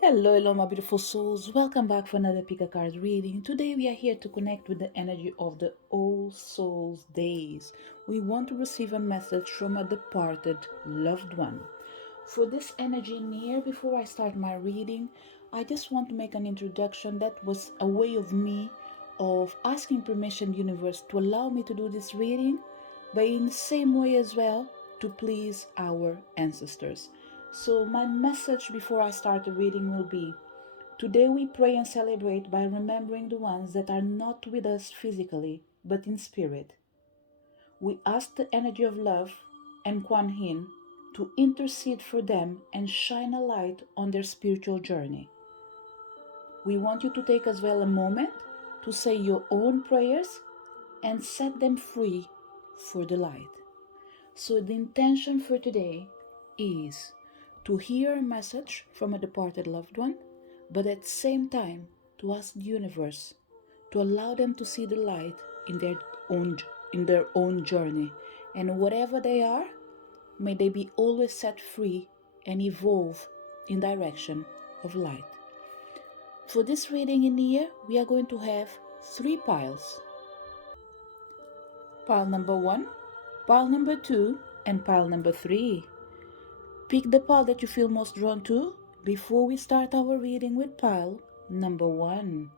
Hello, my beautiful souls. Welcome back for another pick a card reading. Today we are here to connect with the energy of the All Souls Days. We want to receive a message from a departed loved one. For this energy near, before I start my reading, I just want to make an introduction. That was a way of me of asking permission, universe, to allow me to do this reading, but in the same way as well to please our ancestors. So, my message before I start the reading will be today we pray and celebrate by remembering the ones that are not with us physically but in spirit. We ask the energy of love and Kuan Yin to intercede for them and shine a light on their spiritual journey. We want you to take as well a moment to say your own prayers and set them free for the light. So, the intention for today is to hear a message from a departed loved one, but at the same time to ask the universe to allow them to see the light in own their own journey, and whatever they are, may they be always set free and evolve in direction of light. For this reading in the year, we are going to have three piles. Pile number 1, pile number 2, and pile number 3. Pick the pile that you feel most drawn to before we start our reading with pile number 1.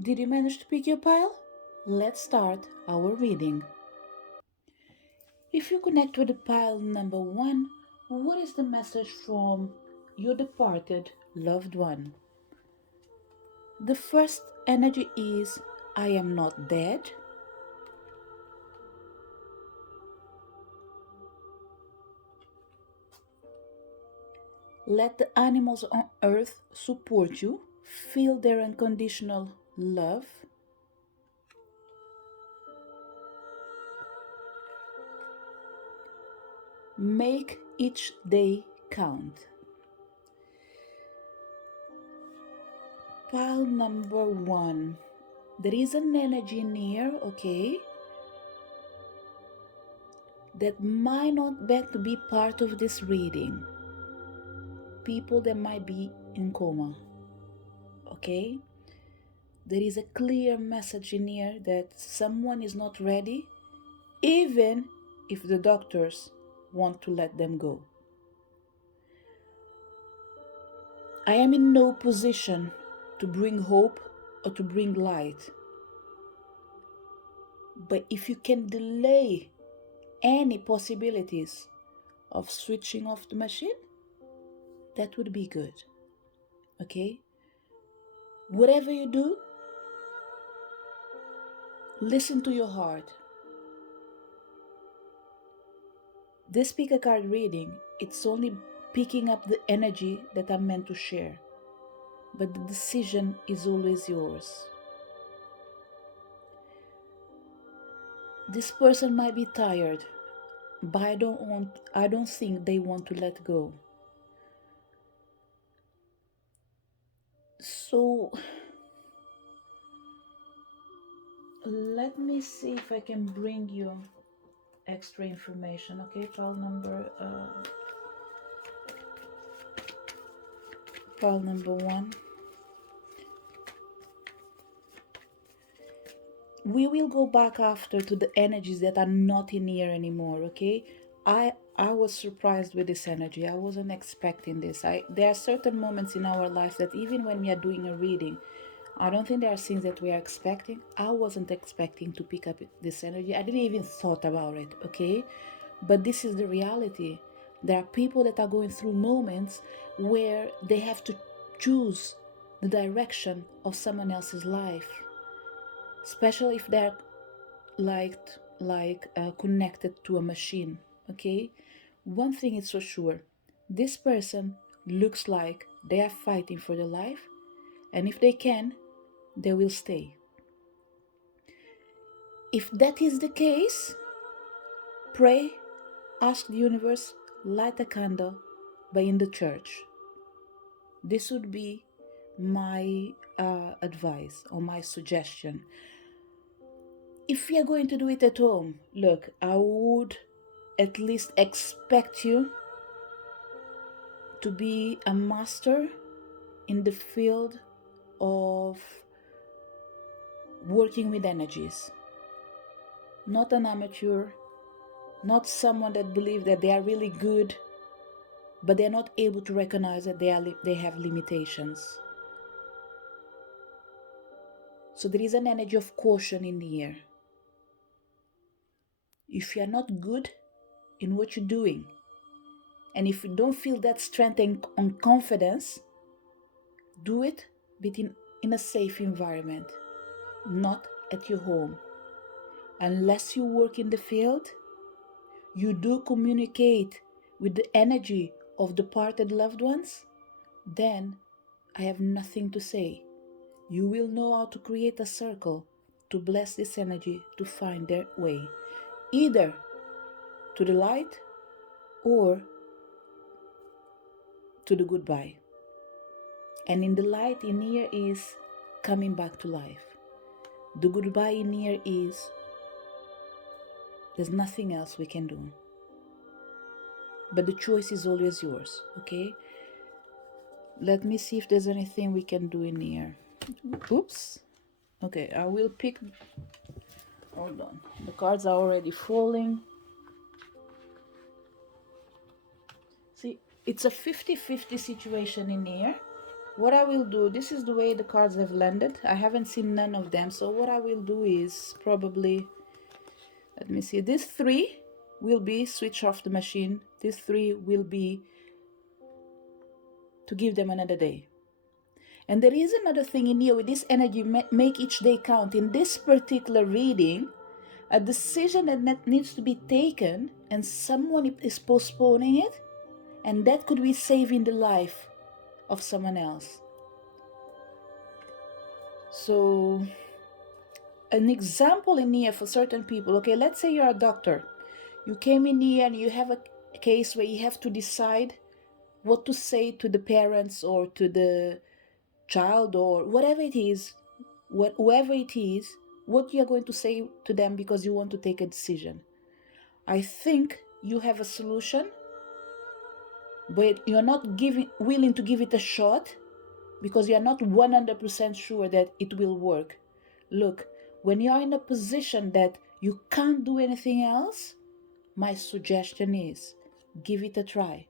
Did you manage to pick your pile? Let's start our reading. If you connect with the pile number 1, what is the message from your departed loved one? The first energy is I am not dead. Let the animals on earth support you. Feel their unconditional love. Make each day count. Pile number 1. There is an energy near, okay, that might not bet to be part of this reading. People that might be in coma, okay? There is a clear message in here that someone is not ready, even if the doctors want to let them go. I am in no position to bring hope or to bring light. But if you can delay any possibilities of switching off the machine, that would be good. Okay? Whatever you do, listen to your heart. This pick a card reading, it's only picking up the energy that I'm meant to share. But the decision is always yours. This person might be tired, but I don't think they want to let go. So let me see if I can bring you extra information. Okay, pile number 1. We will go back after to the energies that are not in here anymore. Okay, I was surprised with this energy. I wasn't expecting this. There are certain moments in our life that even when we are doing a reading, I don't think there are things that we are expecting. I wasn't expecting to pick up this energy. I didn't even thought about it, okay? But this is the reality. There are people that are going through moments where they have to choose the direction of someone else's life, especially if they're connected to a machine, okay? One thing is for sure, this person looks like they are fighting for their life, and if they can, they will stay. If that is the case, pray, ask the universe, light a candle, but in the church. This would be my advice or my suggestion. If we are going to do it at home, look, I would at least expect you to be a master in the field of working with energies. Not an amateur, not someone that believes that they are really good, but they're not able to recognize that they have limitations. So there is an energy of caution in the air. If you are not good in what you're doing, and if you don't feel that strength and confidence, do it in a safe environment, not at your home. Unless you work in the field, you do communicate with the energy of departed loved ones, then I have nothing to say. You will know how to create a circle to bless this energy to find their way, either to the light or to the goodbye. And in the light in here is coming back to life. The goodbye in here is there's nothing else we can do. But the choice is always yours, okay? Let me see if there's anything we can do in here. Oops. Okay, I will pick. Hold on. The cards are already falling. See, it's a 50-50 situation in here. What I will do, this is the way the cards have landed. I haven't seen none of them. So what I will do is probably, let me see, this 3 will be switch off the machine. This 3 will be to give them another day. And there is another thing in here with this energy, make each day count. In this particular reading, a decision that needs to be taken and someone is postponing it, and that could be saving the life of someone else. So an example in here for certain people, okay, let's say you're a doctor. You came in here and you have a case where you have to decide what to say to the parents or to the child or whatever it is, whoever it is, what you're going to say to them because you want to take a decision. I think you have a solution, but you're not willing to give it a shot because you're not 100% sure that it will work. Look, when you're in a position that you can't do anything else, my suggestion is give it a try.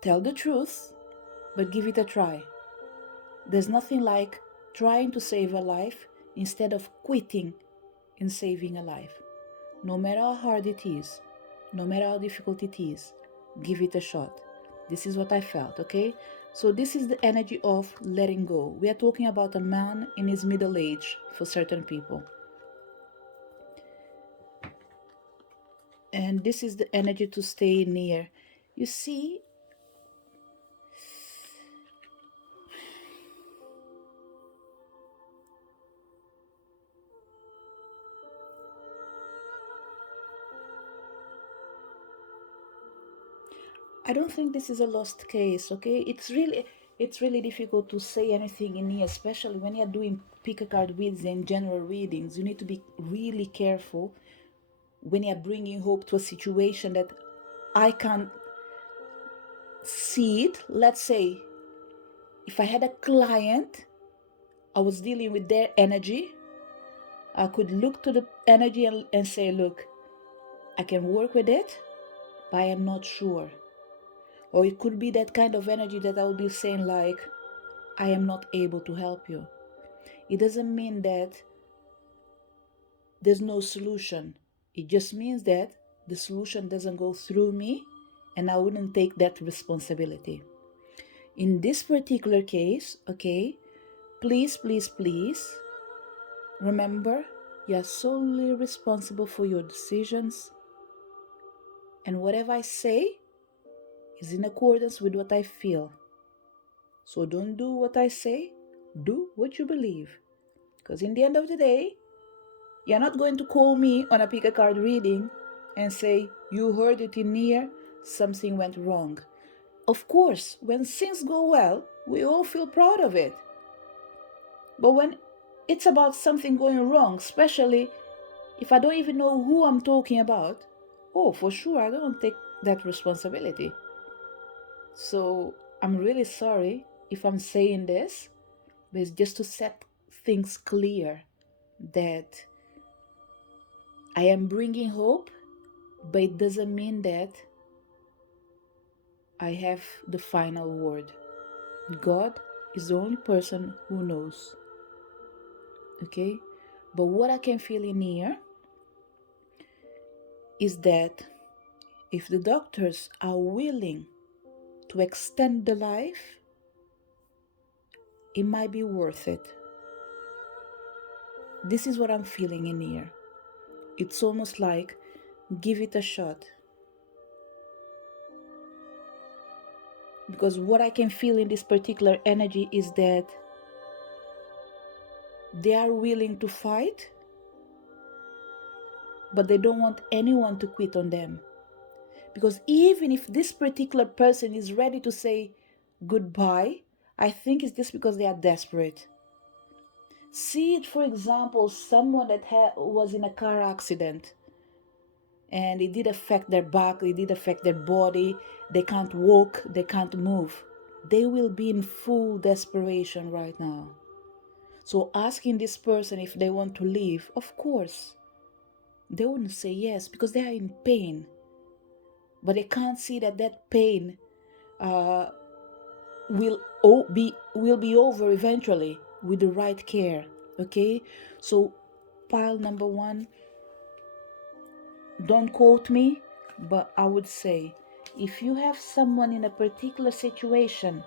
Tell the truth, but give it a try. There's nothing like trying to save a life instead of quitting in saving a life. No matter how hard it is, no matter how difficult it is, give it a shot. This is what I felt, okay? So this is the energy of letting go. We are talking about a man in his middle age for certain people. And this is the energy to stay near. You see, I don't think this is a lost case, okay? It's really difficult to say anything in here, especially when you're doing pick a card reads and general readings. You need to be really careful when you're bringing hope to a situation that I can't see it. Let's say if I had a client, I was dealing with their energy, I could look to the energy and say, look, I can work with it, but I am not sure. Or it could be that kind of energy that I will be saying like, I am not able to help you. It doesn't mean that there's no solution. It just means that the solution doesn't go through me and I wouldn't take that responsibility. In this particular case, okay, please, please, please, remember, you are solely responsible for your decisions. And whatever I say is in accordance with what I feel. So don't do what I say, do what you believe. Because in the end of the day, you're not going to call me on a pick a card reading and say, you heard it in here, something went wrong. Of course, when things go well, We all feel proud of it. But when it's about something going wrong, especially if I don't even know who I'm talking about, oh, for sure, I don't take that responsibility. So I'm really sorry if I'm saying this, but it's just to set things clear that I am bringing hope, but it doesn't mean that I have the final word. God is the only person who knows. Okay? But what I can feel in here is that if the doctors are willing to extend the life, it might be worth it. This is what I'm feeling in here. It's almost like give it a shot. Because what I can feel in this particular energy is that they are willing to fight, but they don't want anyone to quit on them. Because even if this particular person is ready to say goodbye, I think it's just because they are desperate. See it, for example, someone that was in a car accident and it did affect their back, it did affect their body, they can't walk, they can't move. They will be in full desperation right now. So asking this person if they want to leave, of course, they wouldn't say yes because they are in pain. But they can't see that that pain uh, will be over eventually with the right care. Okay, so pile number one, don't quote me, but I would say if you have someone in a particular situation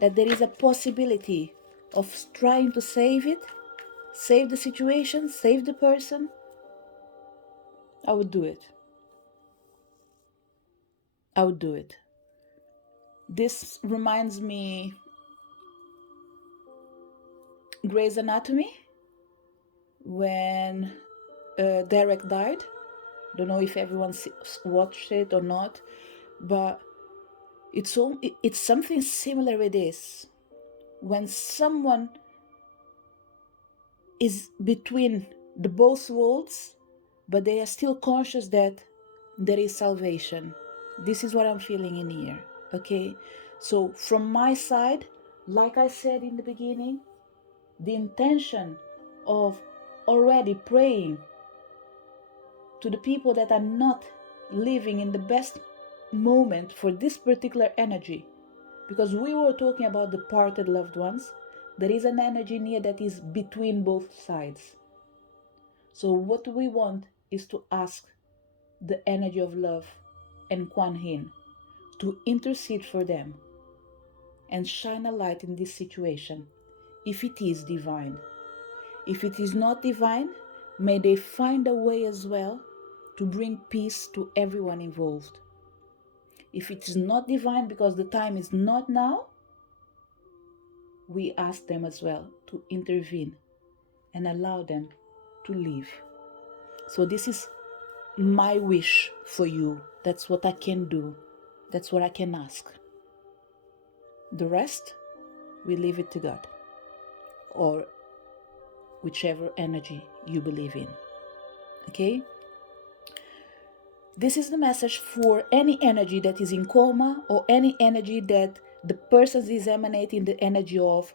that there is a possibility of trying to save it, save the situation, save the person, I would do it. I would do it. This reminds me Grey's Anatomy when Derek died. Don't know if everyone watched it or not, but it's something similar with this. When someone is between the both worlds, but they are still conscious that there is salvation. This is what I'm feeling in here. Okay, so from my side, like I said in the beginning, the intention of already praying to the people that are not living in the best moment for this particular energy, because we were talking about the parted loved ones, there is an energy near that is between both sides. So what we want is to ask the energy of love and Kuan Yin to intercede for them and shine a light in this situation if it is divine. If it is not divine, may they find a way as well to bring peace to everyone involved. If it is not divine because the time is not now, we ask them as well to intervene and allow them to live. So this is my wish for you. That's what I can do. That's what I can ask. The rest, we leave it to God or whichever energy you believe in. Okay? This is the message for any energy that is in coma or any energy that the person is emanating the energy of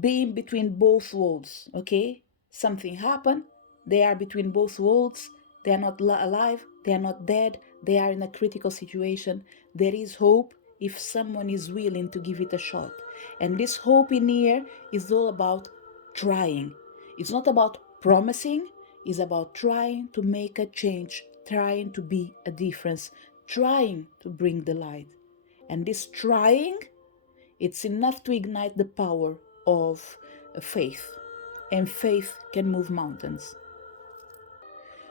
being between both worlds. Okay? Something happened. They are between both worlds. They are not alive. They are not dead. They are in a critical situation. There is hope if someone is willing to give it a shot. And this hope in here is all about trying. It's not about promising. It's about trying to make a change, trying to be a difference, trying to bring the light. And this trying, it's enough to ignite the power of faith. And faith can move mountains.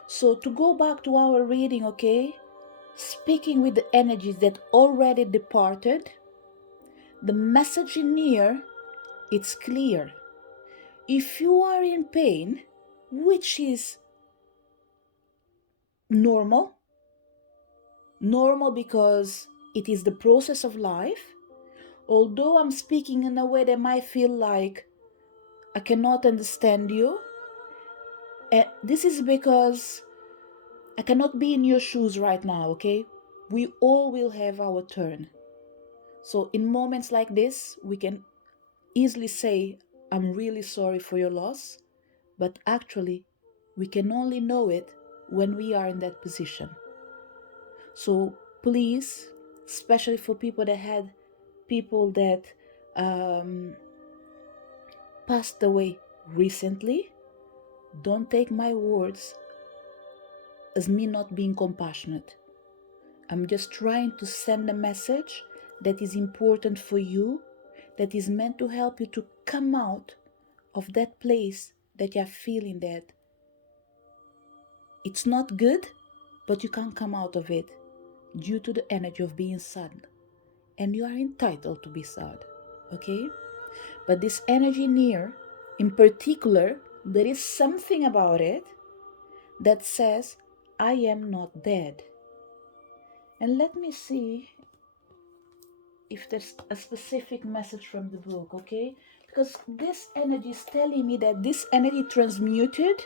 So to go back to our reading, okay, speaking with the energies that already departed, the message in here, it's clear. If you are in pain, which is normal because it is the process of life, Although I'm speaking in a way that might feel like I cannot understand you, this is because I cannot be in your shoes right now, okay? We all will have our turn. So, in moments like this, we can easily say, I'm really sorry for your loss, but actually, we can only know it when we are in that position. So, please, especially for people that had people that um, passed away recently, don't take my words as me not being compassionate. I'm just trying to send a message that is important for you, that is meant to help you to come out of that place that you're feeling that it's not good, but you can't come out of it due to the energy of being sad. And you are entitled to be sad, okay? But this energy near, in particular, there is something about it that says, I am not dead. And let me see if there's a specific message from the book, okay? Because this energy is telling me that this energy transmuted,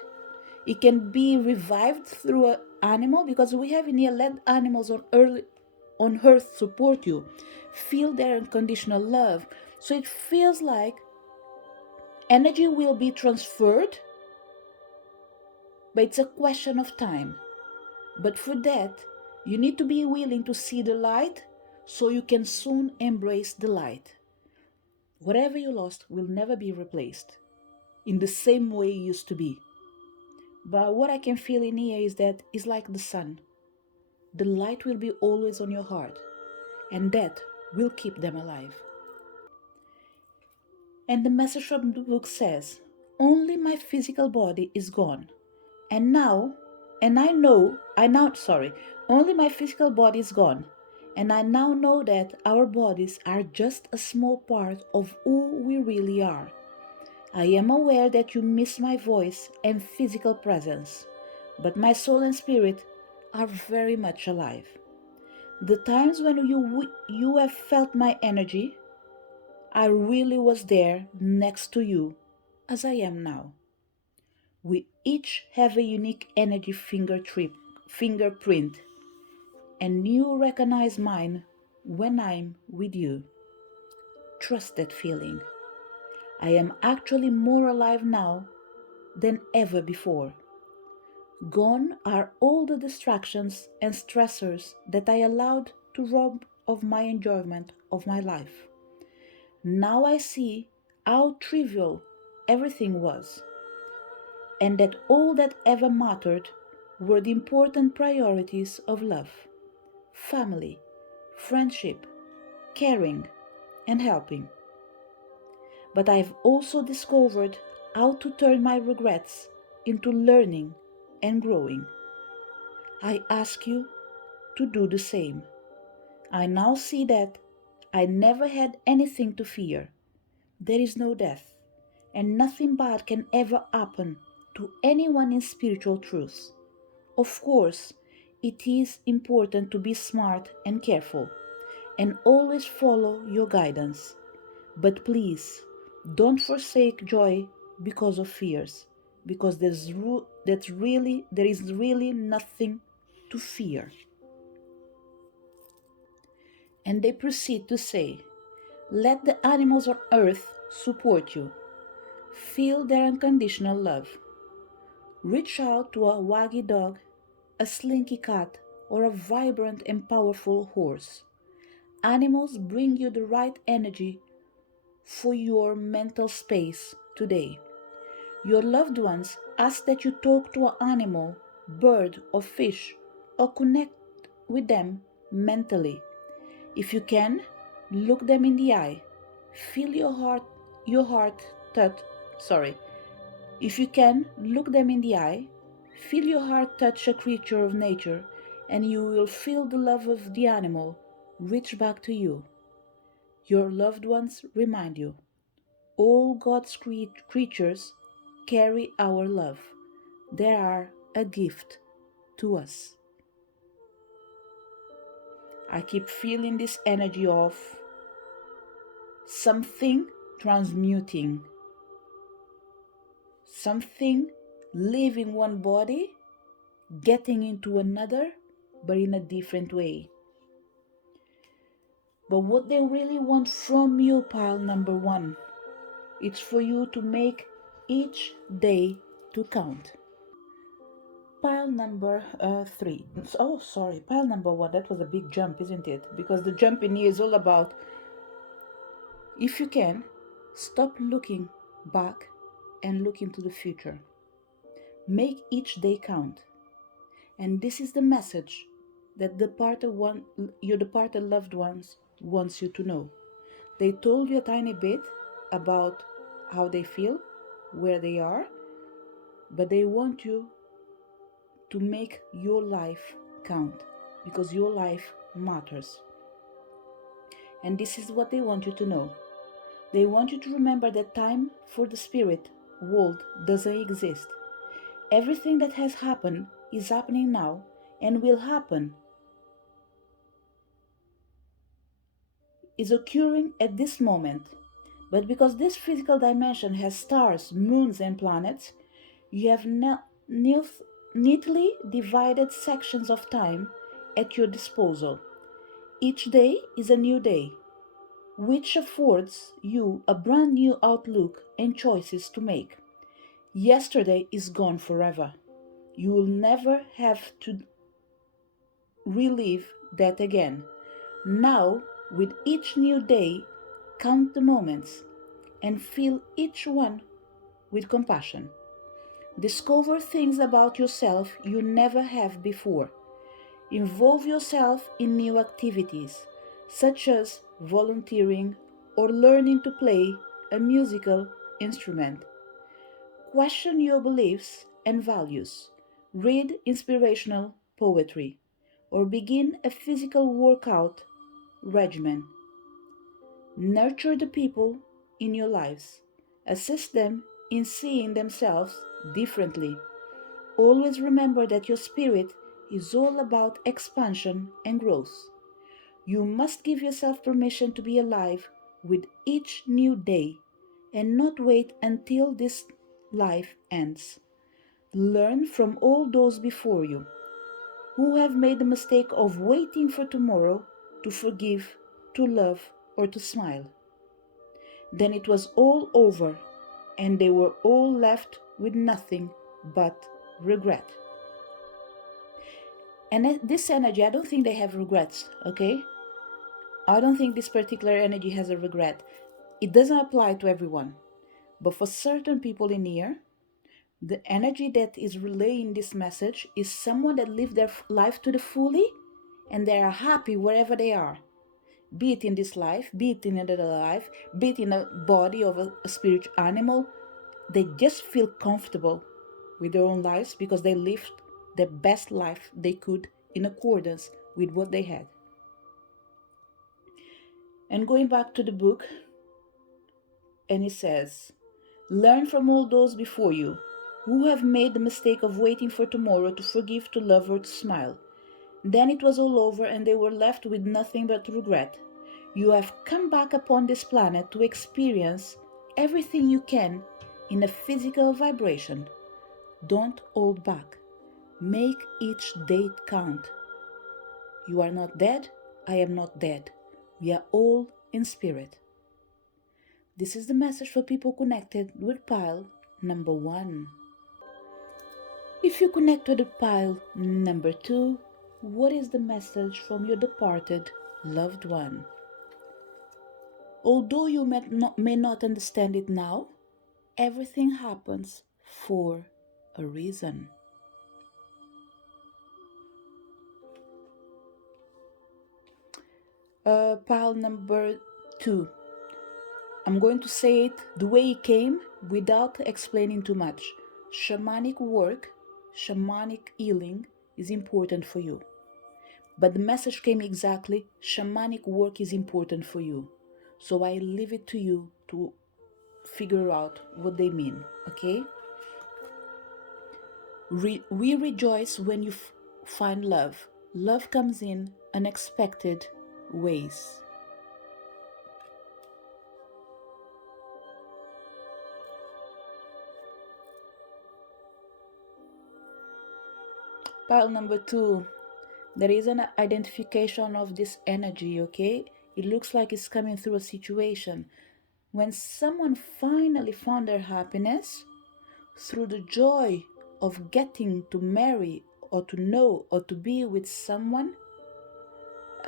it can be revived through an animal, because we have in here, let animals on earth support you, feel their unconditional love. So it feels like energy will be transferred, but it's a question of time. But for that, you need to be willing to see the light so you can soon embrace the light. Whatever you lost will never be replaced in the same way it used to be. But what I can feel in here is that it's like the sun. The light will be always on your heart, and that will keep them alive. And the message from the book says, only my physical body is gone. And now, only my physical body is gone. And I now know that our bodies are just a small part of who we really are. I am aware that you miss my voice and physical presence, but my soul and spirit are very much alive. The times when you have felt my energy, I really was there next to you, as I am now. We each have a unique energy fingerprint, and you recognize mine when I'm with you. Trust that feeling. I am actually more alive now than ever before. Gone are all the distractions and stressors that I allowed to rob of my enjoyment of my life. Now I see how trivial everything was, and that all that ever mattered were the important priorities of love, family, friendship, caring, and helping. But I've also discovered how to turn my regrets into learning and growing. I ask you to do the same. I now see that I never had anything to fear. There is no death, and nothing bad can ever happen to anyone in spiritual truth. Of course, it is important to be smart and careful, and always follow your guidance. But please, don't forsake joy because of fears, because there is really nothing to fear. And they proceed to say, let the animals on earth support you. Feel their unconditional love. Reach out to a waggy dog, a slinky cat, or a vibrant and powerful horse. Animals bring you the right energy for your mental space today. Your loved ones ask that you talk to an animal, bird, or fish, or connect with them mentally. If you can, look them in the eye. Feel your heart touch, sorry. If you can, look them in the eye. Feel your heart touch a creature of nature, and you will feel the love of the animal reach back to you. Your loved ones remind you. All God's creatures carry our love. They are a gift to us. I keep feeling this energy of something transmuting, something leaving one body, getting into another, but in a different way. But what they really want from you, pile number one, it's for you to make each day to count. Pile number three. Oh, sorry, pile number one. That was a big jump, isn't it? Because the jump in here is all about, if you can, stop looking back and look into the future. Make each day count. And this is the message that your departed loved ones wants you to know. They told you a tiny bit about how they feel, where they are, but they want you to make your life count, because your life matters. And this is what they want you to know. They want you to remember that time for the spirit world doesn't exist. Everything that has happened is happening now and will happen, is occurring at this moment. But because this physical dimension has stars, moons, and planets, you have neatly divided sections of time at your disposal. Each day is a new day, which affords you a brand new outlook and choices to make. Yesterday is gone forever. You will never have to relive that again. Now, with each new day, count the moments and fill each one with compassion. Discover things about yourself you never have before. Involve yourself in new activities, such as volunteering or learning to play a musical instrument. Question your beliefs and values. Read inspirational poetry or begin a physical workout regimen. Nurture the people in your lives. Assist them in seeing themselves differently. Always remember that your spirit is all about expansion and growth. You must give yourself permission to be alive with each new day and not wait until this life ends. Learn from all those before you who have made the mistake of waiting for tomorrow to forgive, to love, or to smile. Then it was all over, and they were all left with nothing but regret. And this energy, I don't think they have regrets, okay? I don't think this particular energy has a regret. It doesn't apply to everyone. But for certain people in here, the energy that is relaying this message is someone that lived their life to the fully and they are happy wherever they are. Be it in this life, be it in another life, be it in a body of a spiritual animal. They just feel comfortable with their own lives because they lived the best life they could in accordance with what they had. And going back to the book, and it says, learn from all those before you who have made the mistake of waiting for tomorrow to forgive, to love, or to smile. Then it was all over and they were left with nothing but regret. You have come back upon this planet to experience everything you can in a physical vibration. Don't hold back. Make each date count. You are not dead. I am not dead. We are all in spirit. This is the message for people connected with pile number one. If you connect with the pile number two, what is the message from your departed loved one? Although you may not understand it now, everything happens for a reason. Pile number two. I'm going to say it the way it came without explaining too much. Shamanic work, shamanic healing is important for you. But the message came exactly, shamanic work is important for you. So I leave it to you to figure out what they mean, okay? We rejoice when you find love. Love comes in unexpected ways. Pile number two, there is an identification of this energy, okay? It looks like it's coming through a situation. When someone finally found their happiness through the joy of getting to marry or to know or to be with someone,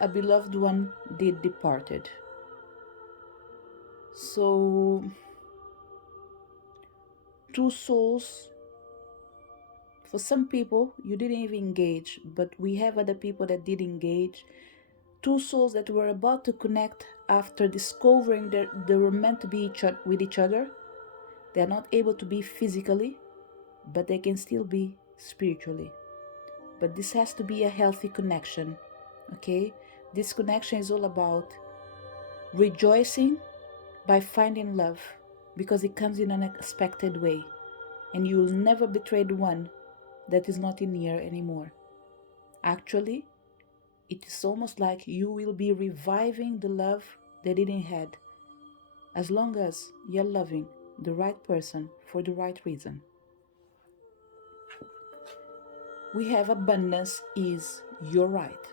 a beloved one did departed. So, two souls, for some people, you didn't even engage, but we have other people that did engage. Two souls that were about to connect after discovering that they were meant to be with each other. They are not able to be physically, but they can still be spiritually. But this has to be a healthy connection, okay? This connection is all about rejoicing by finding love, because it comes in an unexpected way, and you will never betray the one that is not in here anymore. Actually, it is almost like you will be reviving the love they didn't had, as long as you're loving the right person for the right reason. We have abundance is your right.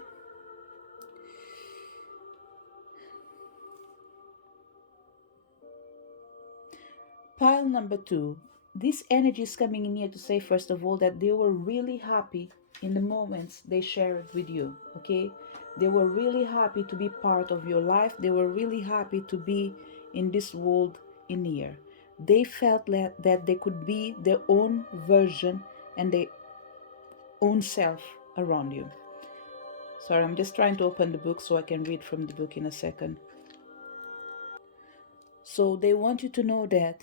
Pile number two. This energy is coming in here to say, first of all, that they were really happy in the moments they shared with you, okay? They were really happy to be part of your life. They were really happy to be in this world in here. They felt that they could be their own version and their own self around you. Sorry, I'm just trying to open the book so I can read from the book in a second. So they want you to know that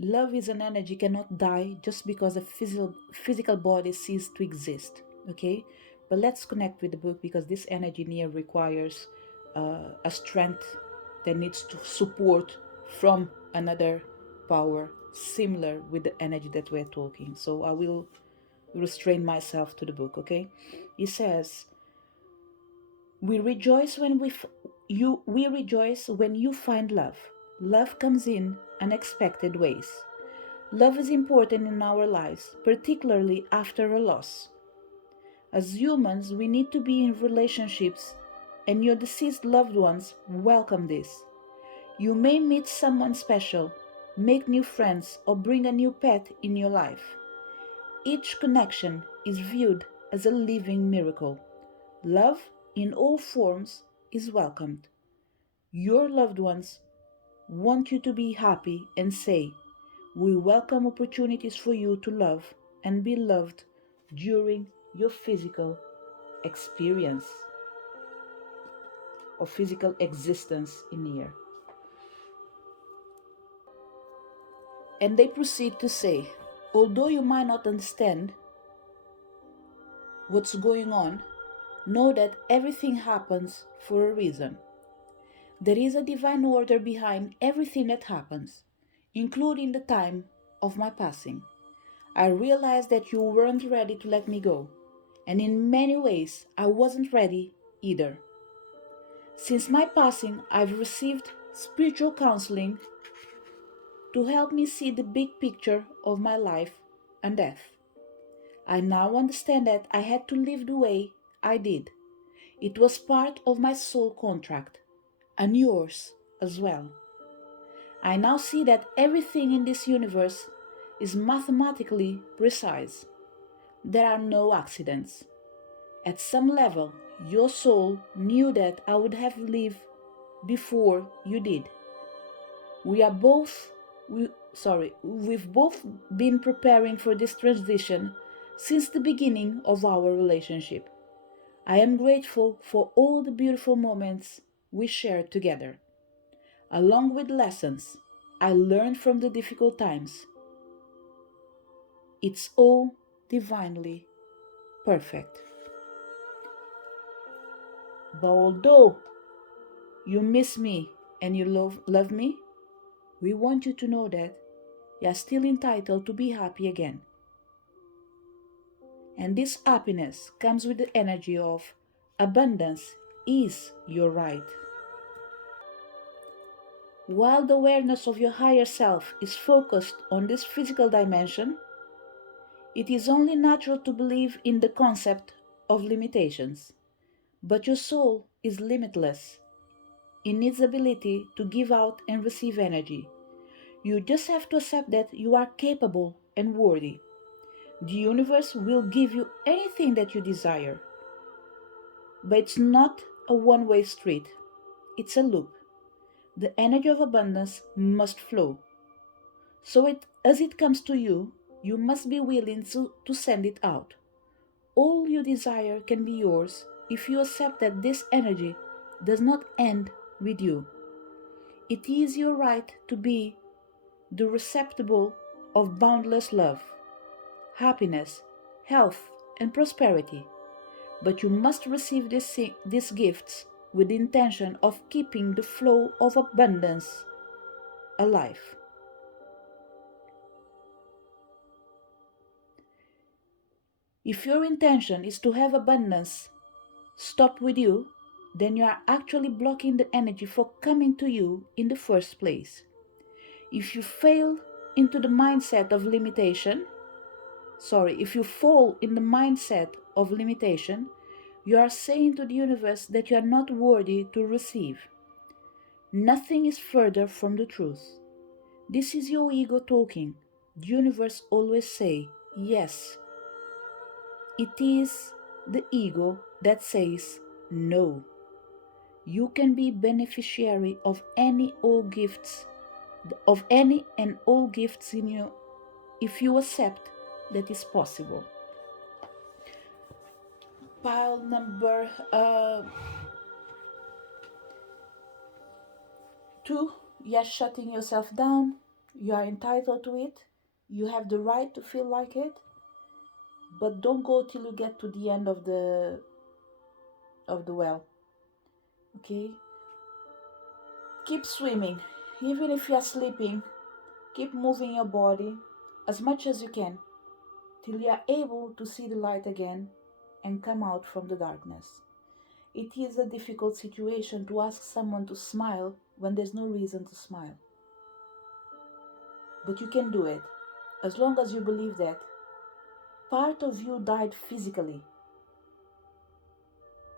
love is an energy, cannot die just because a physical body ceases to exist. Okay, but let's connect with the book, because this energy near requires a strength that needs to support from another power similar with the energy that we're talking. So I will restrain myself to the book. Okay, it says, we rejoice when we rejoice when you find love. Love comes in unexpected ways. Love is important in our lives, particularly after a loss. As humans, we need to be in relationships, and your deceased loved ones welcome this. You may meet someone special, make new friends, or bring a new pet in your life. Each connection is viewed as a living miracle. Love, in all forms, is welcomed. Your loved ones want you to be happy and say, we welcome opportunities for you to love and be loved during your physical experience or physical existence in here. And they proceed to say, although you might not understand what's going on, know that everything happens for a reason. There is a divine order behind everything that happens, including the time of my passing. I realized that you weren't ready to let me go, and in many ways I wasn't ready either. Since my passing, I've received spiritual counseling to help me see the big picture of my life and death. I now understand that I had to live the way I did. It was part of my soul contract, and yours as well. I now see that everything in this universe is mathematically precise. There are no accidents. At some level, your soul knew that I would have lived before you did. We've both been preparing for this transition since the beginning of our relationship. I am grateful for all the beautiful moments we shared together, along with lessons I learned from the difficult times. It's all divinely perfect. But although you miss me and you love me, we want you to know that you are still entitled to be happy again. And this happiness comes with the energy of abundance is your right. While the awareness of your higher self is focused on this physical dimension, It is only natural to believe in the concept of limitations, but your soul is limitless in its ability to give out and receive energy. You just have to accept that you are capable and worthy. The universe will give you anything that you desire, but it's not a one way street, it's a loop. The energy of abundance must flow. As it comes to you, you must be willing to send it out. All you desire can be yours if you accept that this energy does not end with you. It is your right to be the receptacle of boundless love, happiness, health, and prosperity. But you must receive these gifts with the intention of keeping the flow of abundance alive. If your intention is to have abundance stop with you, then you are actually blocking the energy for coming to you in the first place. If you fail into the mindset of limitation, if you fall in the mindset of limitation, you are saying to the universe that you are not worthy to receive. Nothing is further from the truth. This is your ego talking. The universe always say yes. It is the ego that says no. You can be beneficiary of any and all gifts in you if you accept that is possible. Pile number 2, yes, shutting yourself down. You are entitled to it. You have the right to feel like it, but don't go till you get to the end of the well. Okay? Keep swimming. Even if you are sleeping, keep moving your body as much as you can till you are able to see the light again and come out from the darkness. It is a difficult situation to ask someone to smile when there's no reason to smile. But you can do it, as long as you believe that part of you died physically,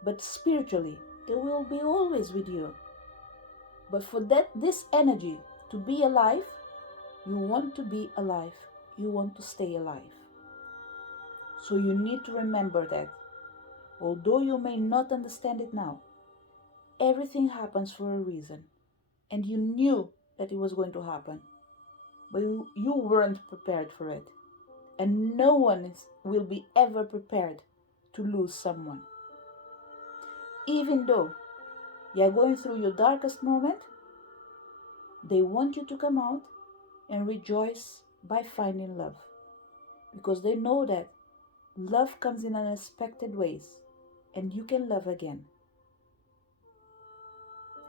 but spiritually, they will be always with you. But for this energy to be alive, you want to be alive. You want to stay alive. So you need to remember that. Although you may not understand it now, everything happens for a reason. And you knew that it was going to happen. But you weren't prepared for it. And no one will be ever prepared to lose someone. Even though you are going through your darkest moment, they want you to come out and rejoice by finding love. Because they know that love comes in unexpected ways and you can love again.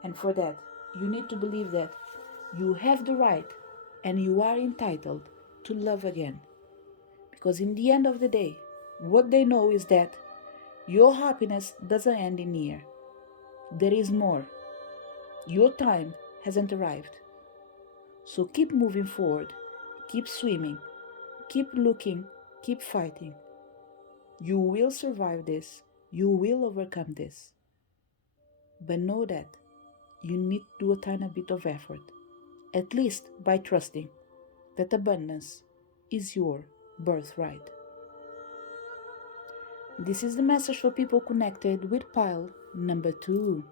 And for that, you need to believe that you have the right and you are entitled to love again. Because in the end of the day, what they know is that your happiness doesn't end in here. There is more. Your time hasn't arrived. So keep moving forward, keep swimming, keep looking, keep fighting. You will survive this. You will overcome this. But know that you need to do a tiny bit of effort, at least by trusting that abundance is your birthright. This is the message for people connected with pile number 2.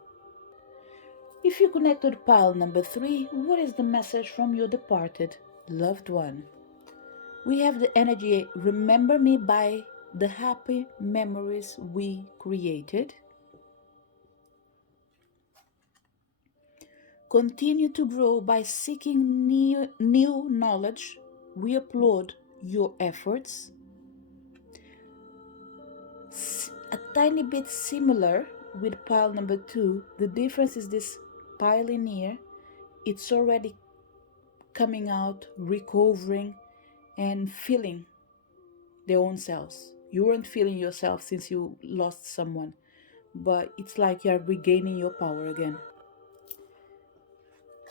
If you connect with pile number 3, what is the message from your departed loved one? We have the energy, remember me by the happy memories we created. Continue to grow by seeking new knowledge. We applaud your efforts. A tiny bit similar with pile number 2. The difference is this pile in here, it's already coming out, recovering, and feeling their own selves. You weren't feeling yourself since you lost someone, but it's like you're regaining your power again.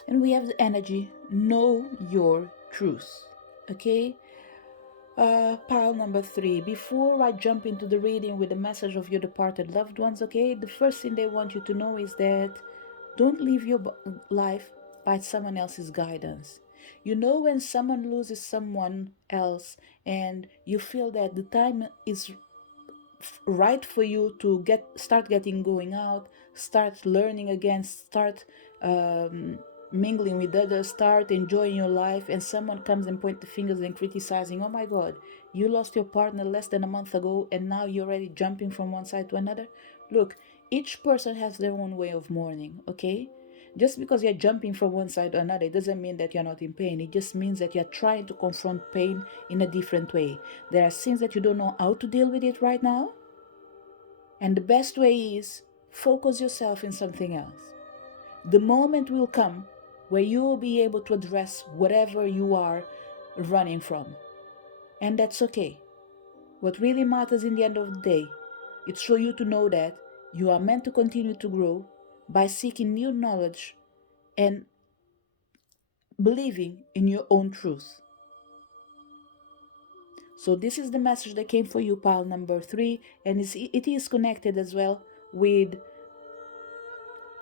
And we have the energy, know your truth. Okay? Pile number 3. Before I jump into the reading with the message of your departed loved ones, okay, the first thing they want you to know is that don't live your life by someone else's guidance. You know, when someone loses someone else and you feel that the time is right for you to start getting going out, start learning again, start um, mingling with others, start enjoying your life, and someone comes and point the fingers and criticizing, oh my god, you lost your partner less than a month ago and now you're already jumping from one side to another. Look, each person has their own way of mourning, okay? Just because you're jumping from one side to another, it doesn't mean that you're not in pain. It just means that you're trying to confront pain in a different way. There are things that you don't know how to deal with it right now. And the best way is focus yourself in something else. The moment will come where you will be able to address whatever you are running from. And that's okay. What really matters in the end of the day, it's for you to know that you are meant to continue to grow by seeking new knowledge and believing in your own truth. So this is the message that came for you, pile number 3, and it is connected as well with,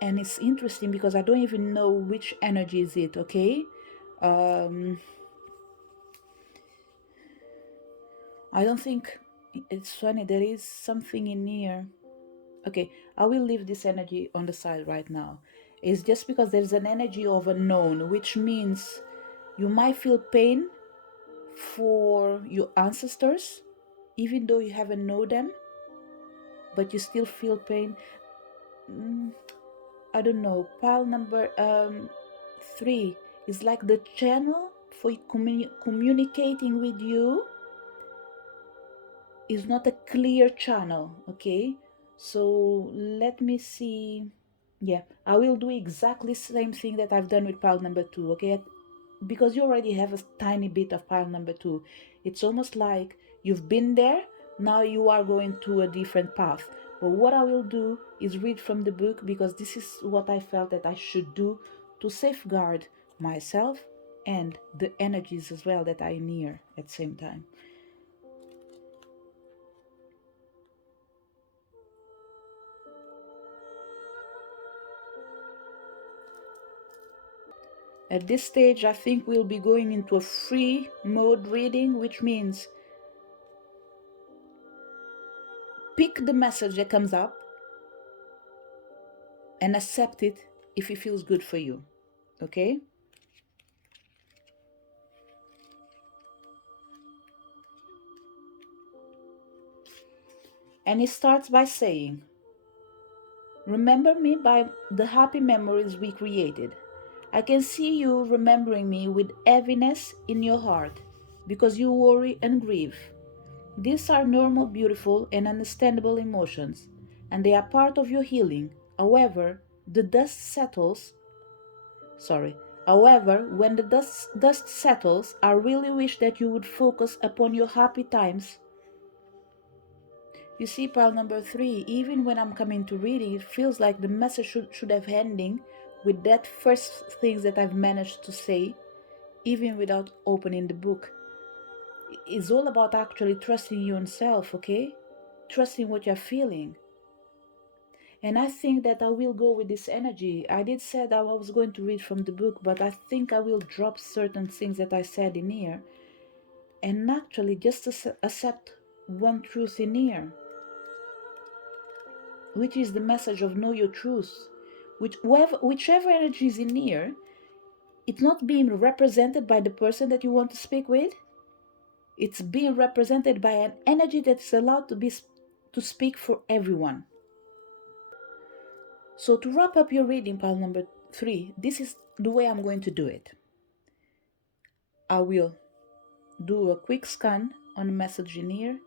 and it's interesting because I don't even know which energy is it, okay? Um, I don't think, it's funny, there is something in here. Okay, I will leave this energy on the side right now. It's just because there's an energy of unknown, which means you might feel pain for your ancestors, even though you haven't known them, but you still feel pain. I don't know. Pile number 3 is like the channel for communicating with you is not a clear channel, okay? So let me see. Yeah, I will do exactly the same thing that I've done with pile number 2, okay? Because you already have a tiny bit of pile number 2. It's almost like you've been there, now you are going to a different path. But what I will do is read from the book because this is what I felt that I should do to safeguard myself and the energies as well that I near at the same time. At this stage, I think we'll be going into a free mode reading, which means pick the message that comes up and accept it if it feels good for you, okay? And it starts by saying, remember me by the happy memories we created. I can see you remembering me with heaviness in your heart because you worry and grieve. These are normal, beautiful, and understandable emotions, and they are part of your healing. However, the dust settles. Sorry. However, when the dust settles, I really wish that you would focus upon your happy times. You see, pile number 3, even when I'm coming to reading, it feels like the message should have ending with that first things that I've managed to say, even without opening the book. It's all about actually trusting yourself, okay? Trusting what you're feeling. And I think that I will go with this energy. I did say that I was going to read from the book, but I think I will drop certain things that I said in here and actually just accept one truth in here, which is the message of know your truth. Whichever energy is in here, it's not being represented by the person that you want to speak with. It's being represented by an energy that's allowed to speak for everyone. So to wrap up your reading, pile number 3, this is the way I'm going to do it. I will do a quick scan on the message in here,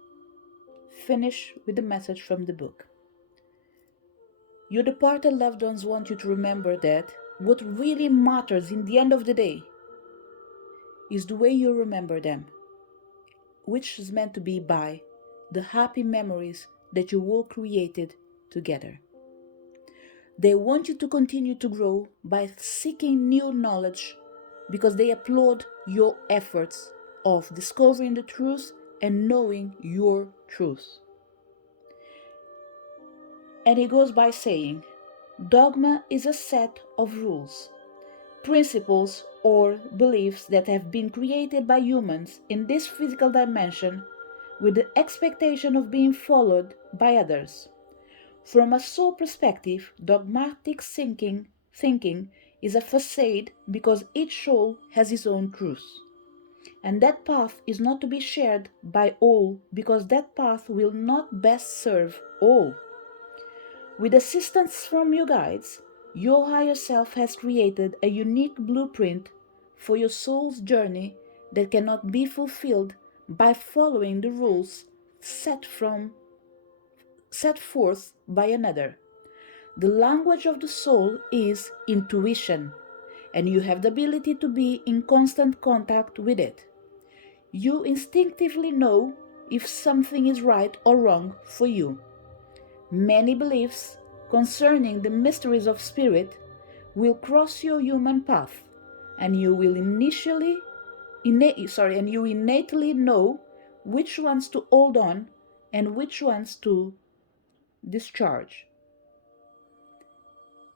finish with the message from the book. Your departed loved ones want you to remember that what really matters in the end of the day is the way you remember them, which is meant to be by the happy memories that you all created together. They want you to continue to grow by seeking new knowledge because they applaud your efforts of discovering the truth and knowing your truth. And he goes by saying, dogma is a set of rules, principles, or beliefs that have been created by humans in this physical dimension with the expectation of being followed by others. From a soul perspective, dogmatic thinking is a facade because each soul has its own truth. And that path is not to be shared by all because that path will not best serve all. With assistance from you guides, your higher self has created a unique blueprint for your soul's journey that cannot be fulfilled by following the rules set forth by another. The language of the soul is intuition, and you have the ability to be in constant contact with it. You instinctively know if something is right or wrong for you. Many beliefs concerning the mysteries of spirit will cross your human path, and you will innately know which ones to hold on and which ones to discharge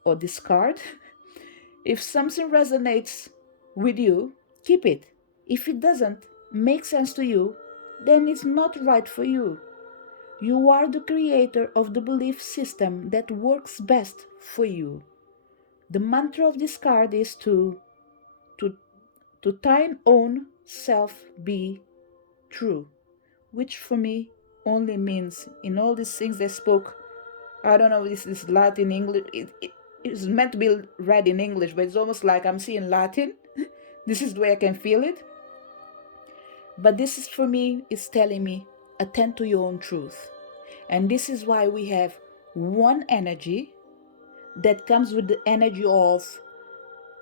or discard. If something resonates with you, keep it. If it doesn't make sense to you, then it's not right for you. You are the creator of the belief system that works best for you. The mantra of this card is to, to thine own self be true, which for me only means in all these things they spoke. I don't know if this is Latin, English. It's meant to be read in English, but it's almost like I'm seeing Latin. This is the way I can feel it. But this is for me, it's telling me, attend to your own truth. And this is why we have one energy that comes with the energy of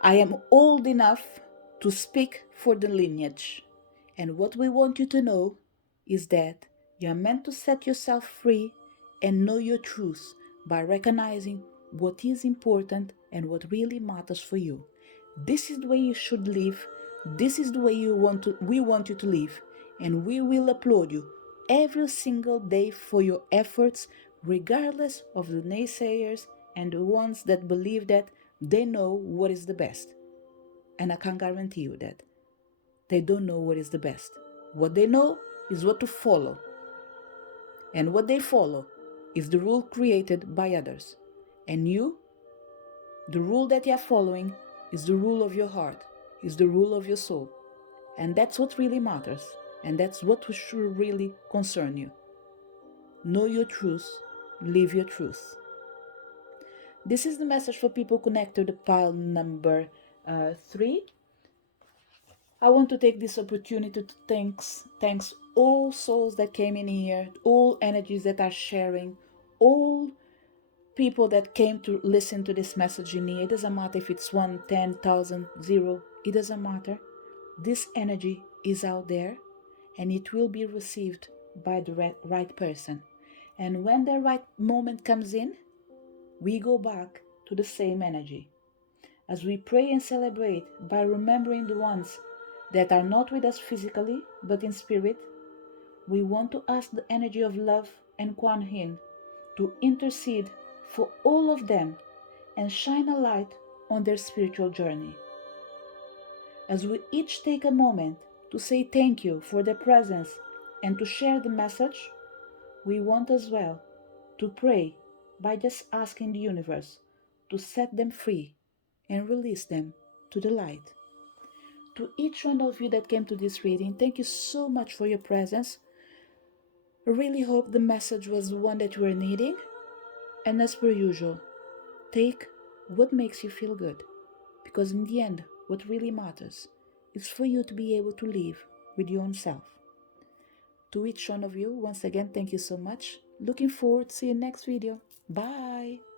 I am old enough to speak for the lineage. And what we want you to know is that you are meant to set yourself free and know your truth by recognizing what is important and what really matters for you. This is the way you should live. This is the way we want you to live. And we will applaud you every single day for your efforts, regardless of the naysayers and the ones that believe that they know what is the best. And I can guarantee you that they don't know what is the best. What they know is what to follow. And what they follow is the rule created by others. And you, the rule that you are following is the rule of your heart, is the rule of your soul. And that's what really matters. And that's what should really concern you. Know your truth, live your truth. This is the message for people connected to pile number 3. I want to take this opportunity to thanks all souls that came in here, all energies that are sharing, all people that came to listen to this message in here. It doesn't matter if it's 1, 10,000, 0. It doesn't matter. This energy is out there and it will be received by the right person. And when the right moment comes in, we go back to the same energy. As we pray and celebrate by remembering the ones that are not with us physically but in spirit, we want to ask the energy of love and Kuan Yin to intercede for all of them and shine a light on their spiritual journey. As we each take a moment to say thank you for their presence and to share the message, we want as well to pray by just asking the universe to set them free and release them to the light. To each one of you that came to this reading, thank you so much for your presence. I really hope the message was the one that you were needing. And as per usual, take what makes you feel good. Because in the end, what really matters is for you to be able to live with your own self. To each one of you, once again, thank you so much. Looking forward to see you next video. Bye!